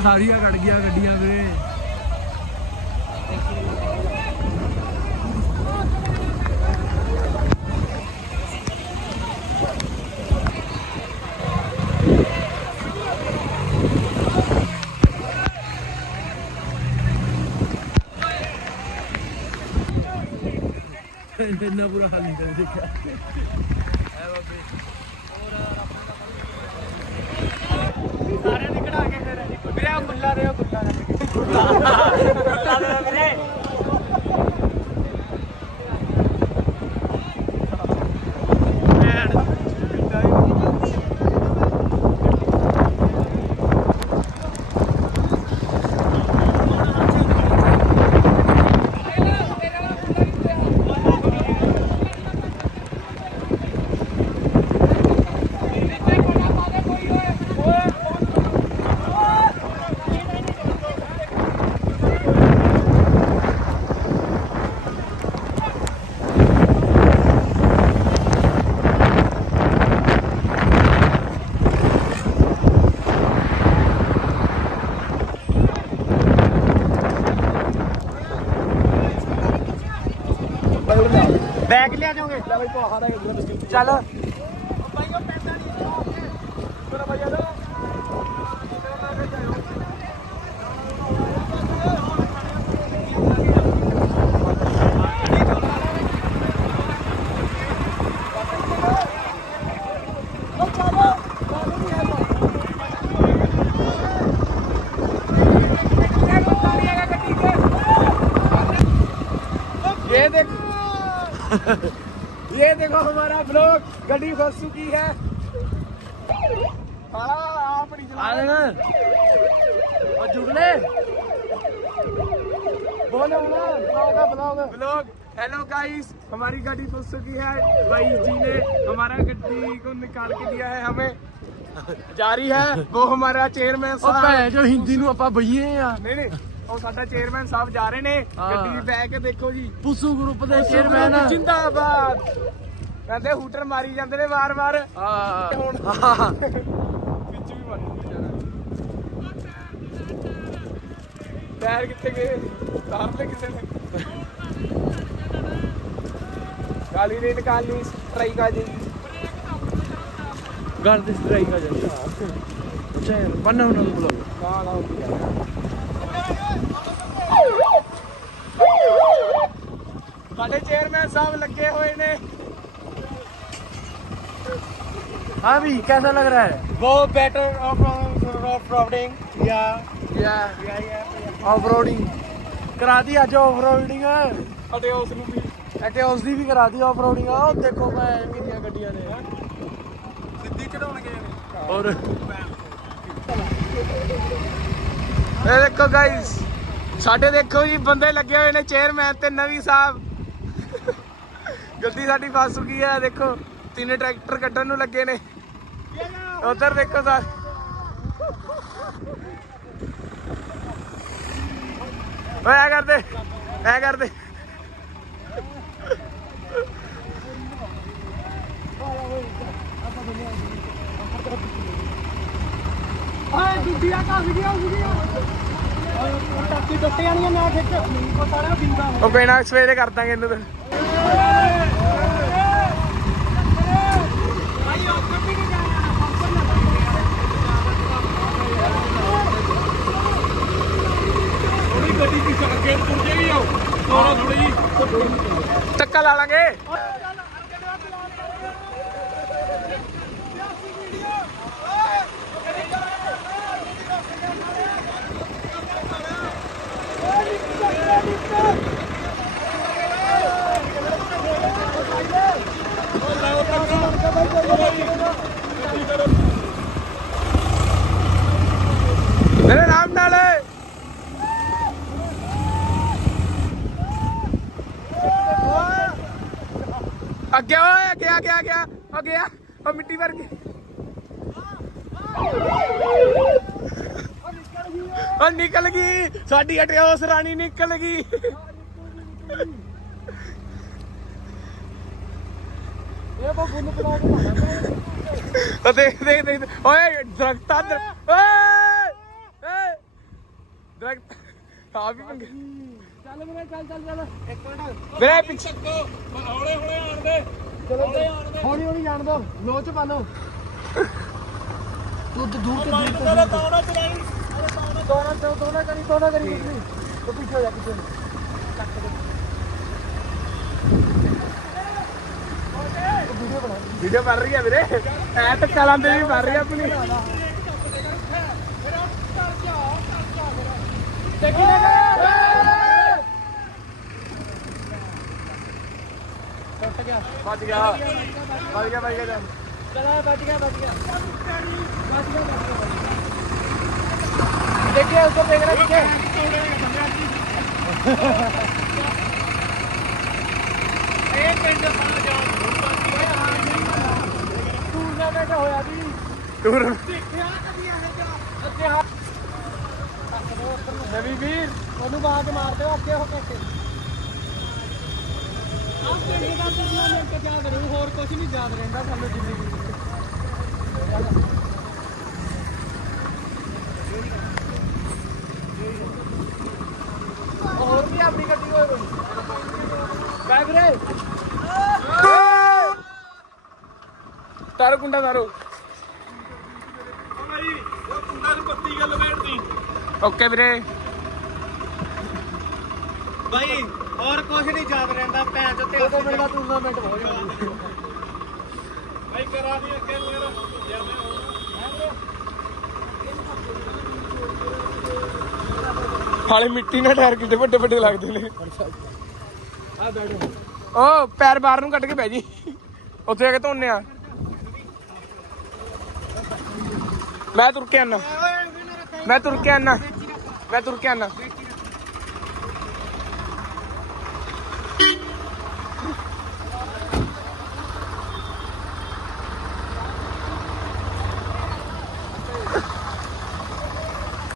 ਆ ਸਾਰੀਆਂ ਕੱਢ ਗਿਆ ਗੱਡੀਆਂ ਵੀਰੇ। ਇੰਨਾ ਬੁਰਾ ਹਾਲ ਨਹੀਂ ਦੇਖਿਆ। ਐ ਬਾਬੇ ਸਾਰਿਆਂ ਦੀ ਕਢਾ ਕੇ ਫਿਰ ਵੀਰੇ ਆ ਗੁੱਲਾ ਗੁੱਲਾ ਦੇ ਗੁੱਲਾ ਦੇ ਵੀਰੇ ਬੈਗ ਲਿਆ ਜਾਓਗੇ ਚੱਲ। ये ये देखो हमारा ब्लॉग गड्डी फंस चुकी है ਆ ਆਪਣੀ आनंद और जुगले बोलो ना blog blog blog hello guys हमारी गाड़ी फंस चुकी है भाई जी ने हमारा गड्डी को निकाल के दिया है हमें जारी है वो हमारा चेयरमैन ਉਹ साहब ਭੈਣ ਜੋ ਹਿੰਦੀ ਨੂੰ ਆਪਾਂ ਬਈਏ ਆ ਨਹੀਂ ਨਹੀਂ ਉਹ ਸਾਡਾ ਚੇਅਰਮੈਨ ਸਾਹਿਬ ਜਾ ਰਹੇ ਨੇ। ਗੱਡੀ ਬੈ ਕੇ ਦੇਖੋ ਜੀ। ਪੁੱਸੂ ਗਰੁੱਪ ਦੇ ਚੇਅਰਮੈਨ। ਜਿੰਦਾਬਾਦ। ਕਹਿੰਦੇ ਹੂਟਰ ਮਾਰੀ ਜਾਂਦੇ ਨੇ ਵਾਰ-ਵਾਰ। ਆ ਹੁਣ ਹਾਂ। ਵਿੱਚ ਵੀ ਬਣ ਟਾਇਰ ਕਿੱਥੇ ਗਏ? ਤਾਰ ਲੈ ਕਿਸੇ ਨੇ? ਕਾਲੀ ਨੇ ਨਿਕਾਲਨੀ ਟਰਾਈ ਕਾ ਜੀ ਗੱਲ ਤੇ ਸਟ੍ਰਾਈਕ ਆ ਜਾਂਦਾ ਅੱਛਾ ਬੰਨਾ ਉਹਨਾਂ ਨੂੰ ਬੁਲਾਓ। ਨਾ ਨਾ ਹੁੰਦੀ ਆ ਸਾਡੇ ਚੇਅਰਮੈਨ ਸਾਹਿਬ ਲੱਗੇ ਹੋਏ ਨੇ हाँ भी कैसा लग रहा है वो बेटर ऑफ ऑफ राइडिंग या या या या ऑफ रोडिंग करा दी आज ऑफ रोडिंग ਸਾਡੇ ਉਸ ਨੂੰ ਵੀ ਐਟੇ ਉਸ ਦੀ ਵੀ ਕਰਾ ਦੀ ਆਫ ਰੋਡਿੰਗ ਆ ਉਹ ਦੇਖੋ ਮੈਂ ਕਿੰਨੀਆਂ ਗੱਡੀਆਂ ਨੇ ਸਿੱਧੀ ਚੜਾਉਣ ਗਏ ਨੇ ਔਰ ਇਹ ਦੇਖੋ ਗਾਇਸ ਸਾਡੇ ਦੇਖੋ ਜੀ ਬੰਦੇ ਲੱਗੇ ਹੋਏ ਨੇ ਚੇਅਰਮੈਨ ਤੇ ਨਵੀਂ ਸਾਹਿਬ ਗੱਡੀ ਸਾਡੀ ਫਸ ਚੁੱਕੀ ਹੈ ਦੇਖੋ ਤਿੰਨ ਟਰੈਕਟਰ ਕੱਢਣ ਨੂੰ ਲੱਗੇ ਨੇ। ਉਧਰ ਦੇਖੋ ਸਾ ਓਏ ਐ ਕਰਦੇ ਐ ਕਰਦੇ। ਓਏ ਗੁੱਡੀਆਂ ਕੱਸ ਗਿਆ ਉਸ ਦੀਆਂ ਟੱਕੀ ਟੁੱਟ ਜਾਣੀਆਂ ਨਾ ਖਿੱਚ ਉਹ ਸਾਰਾ ਬਿੰਦਾ। ਉਹ ਕੋਈ ਨਾ ਸਵੇਰੇ ਕਰ ਦਾਂਗੇ ਇਹਨੂੰ ਗੱਡੀ ਦੀ ਅੱਗੇ ਜੀ ਟੱਕਾ ਲਾ ਲਾਂਗੇ ਮੇਰੇ ਨਾਮ ਨਾਲ ਅੱਗੇ ਓਏ ਅੱਗੇ ਆ ਗਿਆ ਗਿਆ ਉਹ ਗਿਆ ਉਹ ਮਿੱਟੀ ਗਈ। ਉਹ ਨਿਕਲ ਗਈ ਸਾਡੀ ਅਟਿਓਸ ਰਾਣੀ ਨਿਕਲ ਗਈ। ਇਹ ਪਲਾ ਕੇ ਦੇਖ ਦੇਖ ਦੇਖ ਓਏ ਦਰਖਤਾਂ ਦਰ ਓਏ ਓਏ। ਡਾਇਰੈਕਟ ਆ ਵੀ ਪੰਗੇ ਚੱਲ ਵੀਰੇ ਚੱਲ ਚੱਲ ਚੱਲ। ਇੱਕ ਮਿੰਟ ਵੀਰੇ ਪਿੱਛੇ ਹੌਲੇ ਹੌਲੇ ਆਣ ਦੇ। ਚਲੋ ਹੌਲੀ ਹੌਲੀ ਜਾਣ ਦੋ। ਲੋ ਚ ਪਾ ਲਓ। ਤੂੰ ਦੂਰ ਤੇ ਦੂਰ ਤੇ ਤੇਰਾ ਤਾਉਣਾ ਚਲਾਈ ਦੋਣਾ ਤੇ ਦੋਣਾ ਕਰੀ ਦੋਣਾ ਕਰੀ ਕੁਝ ਨਹੀਂ। ਤੂੰ ਪਿੱਛੇ ਹੋ ਜਾ ਪਿੱਛੇ ਵੀਡੀਓ ਬਣਾ ਵੀਡੀਓ ਬਣ ਰਹੀ ਹੈ ਵੀਰੇ। ਐ ਤਾਂ ਚਲਾਉਂਦੇ ਵੀ ਬਣ ਰਹੀ ਆ ਆਪਣੀ। ਦੇਖੀ ਨਾ ਟੁੱਟ ਗਿਆ। ਵੱਜ ਗਿਆ। ਵੱਜ ਗਿਆ ਵੱਜ ਗਿਆ ਚੱਲ। ਬਚ ਗਿਆ ਬਚ ਗਿਆ। ਬਚ ਗਿਆ ਬਚ ਗਿਆ ਦੇਖਿਆ ਉਸ ਤੋਂ ਦੇਖ ਰਿਹਾ ਪਿੱਛੇ ਇਹ ਪਿੰਡ ਬਣ ਜਾ ਟੂਰਨਾਮੈਂਟ ਹੋਇਆ ਵੀ ਟੂਰ ਦੇਖਿਆ ਕਦੀ ਇਹ ਜਾ ਅੱਗੇ ਹੱਥ ਨਵੀਂ ਵੀਰ ਉਹਨੂੰ ਬਾਤ ਮਾਰ ਦਿਓ ਅੱਗੇ ਹੋ ਕੇ। ਆਹ ਪਿੰਡ ਦਾ ਟੂਰਨਾਮੈਂਟ ਯਾਦ ਰਹੂ ਹੋਰ ਕੁਝ ਨਹੀਂ ਯਾਦ ਰਹਿੰਦਾ ਸਾਨੂੰ ਜ਼ਿੰਦਗੀ ਵਿੱਚ ਹੋਰ ਵੀ ਆਪਣੀ ਗੱਡੀ ਹੋਏ ਕੋਈ? ਬੈਗ ਰੇ ਤਾਰੋ ਕੁੰਡਾ ਤਾਰੋ। ਓਕੇ ਵੀਰੇ। ਭਾਈ ਹੋਰ ਕੁਝ ਨਹੀਂ ਯਾਦ ਰਹਿੰਦਾ ਭੈਣ ਚੋ ਤੇ ਉਹਦੇ ਮਿੰਟ ਦਾ ਟੂਰਨਾਮੈਂਟ ਹੋ ਜਾਣਾ ਭਾਈ ਕਰਾ ਦੀ ਅੱਗੇ ਮੇਰਾ ਹਾਲੇ ਮਿੱਟੀ ਨਾਲ ਟਾਇਰ ਕਿੱਡੇ ਵੱਡੇ ਵੱਡੇ ਲੱਗਦੇ ਨੇ। ਆ ਬੈਠੋ ਓ ਪੈਰ ਬਾਹਰ ਨੂੰ ਕੱਢ ਕੇ ਬਹਿ ਜੀ। ਉੱਥੇ ਆ ਕੇ ਧੋਨੇ ਆ। ਮੈਂ ਤੁਰ ਕੇ ਆਣਾ ਮੈਂ ਤੁਰ ਕੇ ਆਣਾ ਮੈਂ ਤੁਰ ਕੇ ਆਣਾ